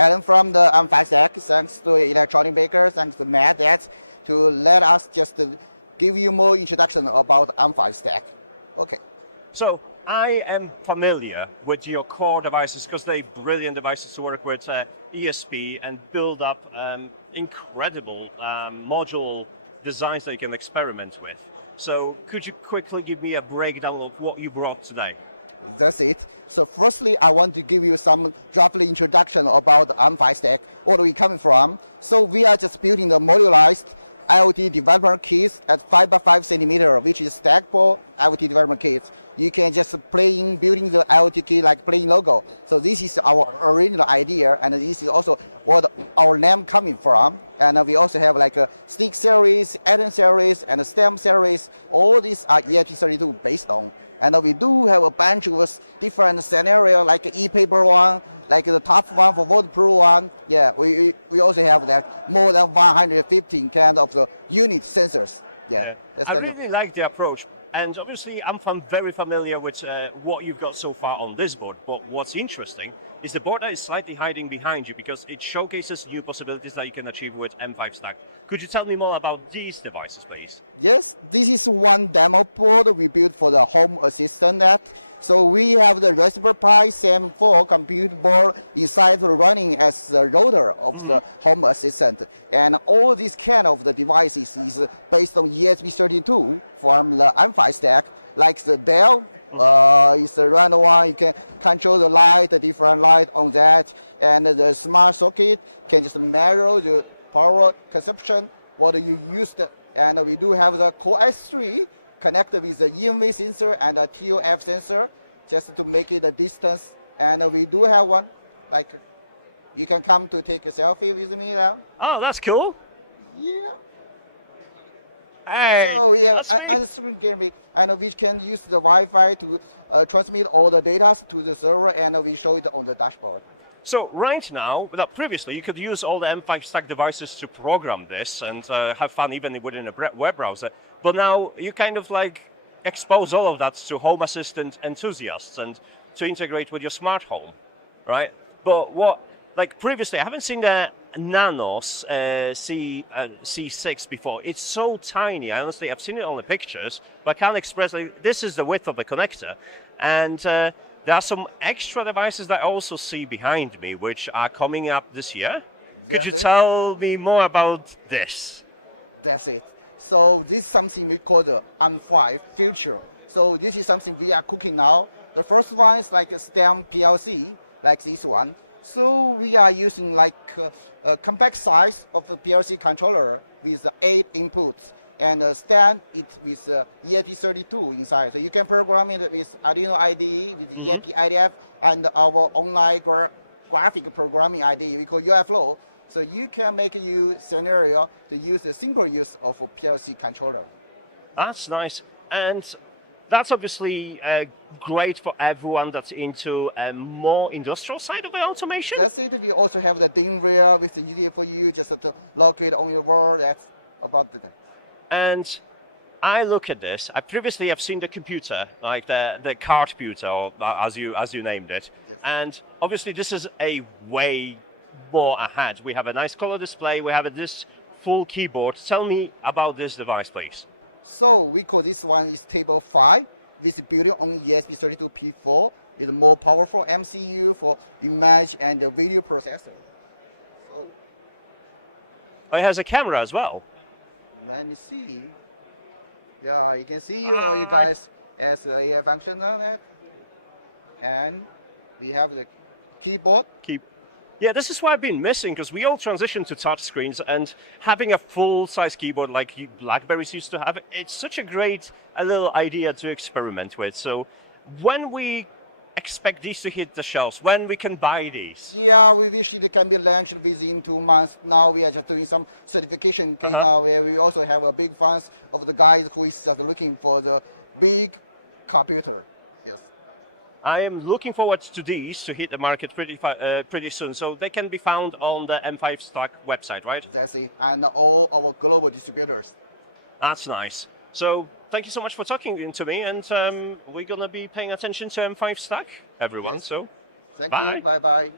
Alan from the M5Stack. Thanks to Electromaker, thanks to Matt, to let us just give you more introduction about M5Stack. Okay. So I am familiar with your core devices because they're brilliant devices to work with ESP and build up incredible module designs that you can experiment with. So could you quickly give me a breakdown of what you brought today? That's it. So firstly, I want to give you some roughly introduction about M5Stack, where we coming from. So we are just building the modularized IoT development kits at 5x5 centimeter, which is stackable IoT development kits. You can just play in building the IoT kit like playing logo. So this is our original idea, and this is also what our name coming from. And we also have like a stick series, atom series, and a stem series. All these are ESP32 based on. And we do have a bunch of different scenarios, like e-paper one, like the top one for waterproof one. Yeah, we also have that more than 115 kind of the unit sensors. Yeah, I really like the approach. And obviously, I'm very familiar with what you've got so far on this board. But what's interesting is the board that is slightly hiding behind you because it showcases new possibilities that you can achieve with M5Stack. Could you tell me more about these devices, please? Yes, this is one demo board we built for the home assistant app. So we have the Raspberry Pi SAM4 compute board inside running as the rotor of the home assistant. And all these kind of the devices is based on ESP32 from the M5Stack, like the Dell. It's a random one. You can control the light, the different light on that, and the smart socket can just measure the power consumption, what you used. And we do have the Core S3 connected with the EMV sensor and a TOF sensor, just to make it a distance. And we do have one, like you can come to take a selfie with me now. Oh, that's cool. Yeah. Hey, so we have a screen gaming, and we can use the Wi-Fi to transmit all the data to the server, and we show it on the dashboard. So right now, previously you could use all the M5Stack devices to program this and have fun even within a web browser. But now you kind of like expose all of that to home assistant enthusiasts and to integrate with your smart home, right? But like previously, I haven't seen the Nanos C6 before. It's so tiny. Honestly, I've seen it on the pictures, but I can't express, like, this is the width of the connector. And there are some extra devices that I also see behind me, which are coming up this year. Could you tell me more about this? That's it. So this is something we call the M5 Future. So this is something we are cooking now. The first one is like a STEM PLC, like this one. So we are using like a compact size of a PLC controller with 8 inputs and stand it with ESP32 inside. So you can program it with Arduino IDE, with ESP IDF, and our online graphic programming IDE we call UIFlow. So you can make a scenario to use the simple use of a PLC controller. That's nice. And that's obviously great for everyone that's into a more industrial side of the automation. That's it. We also have the DIN rail, which is easier for you just to locate on your wall. That's about it. And I look at this. I previously have seen the computer, like the card computer, or as you named it. Yes. And obviously this is a way more ahead. We have a nice color display. We have this full keyboard. Tell me about this device, please. So we call this one is table 5. This is built on ESP32P4 with more powerful MCU for image and video processor. So it has a camera as well. Let me see. Yeah, you can see all you guys as a function on it. And we have the keyboard. Yeah, this is what I've been missing, because we all transitioned to touch screens, and having a full-size keyboard like BlackBerrys used to have, it's such a great little idea to experiment with. So when we expect these to hit the shelves, when we can buy these? Yeah, we wish it can be launched within 2 months. Now we are just doing some certification case now, where we also have a big fans of the guys who is just looking for the big computer. Yes. I am looking forward to these to hit the market pretty soon. So they can be found on the M5Stack website, right? That's it, and all our global distributors. That's nice. So thank you so much for talking to me, and we're going to be paying attention to M5Stack, everyone. Yes. So thank you. Bye-bye.